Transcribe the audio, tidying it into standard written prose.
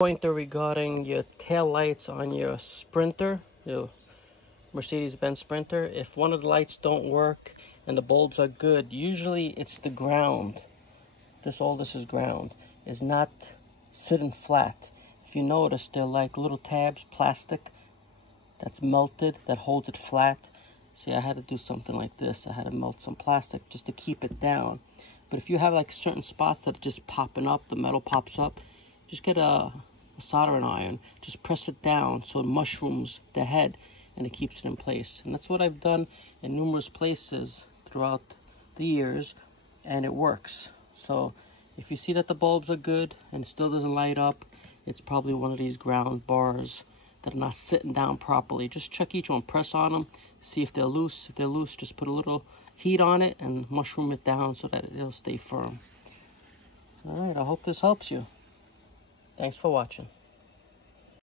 Pointer regarding your tail lights on your Sprinter, your Mercedes Benz Sprinter. If one of the lights don't work and the bulbs are good, usually it's the ground. All this is ground. Is not sitting flat. If you notice, they're like little tabs, plastic, that's melted, that holds it flat. See, I had to do something like this. I had to melt some plastic just to keep it down. But if you have like certain spots that are just popping up, the metal pops up, just get a soldering iron, just press it down so it mushrooms the head and it keeps it in place. And that's what I've done in numerous places throughout the years, and it works. So if you see that the bulbs are good and it still doesn't light up, it's probably one of these ground bars that are not sitting down properly. Just check each one, press on them, see if they're loose. If they're loose, just put a little heat on it and mushroom it down so that it'll stay firm. All right, I hope this helps you. Thanks for watching.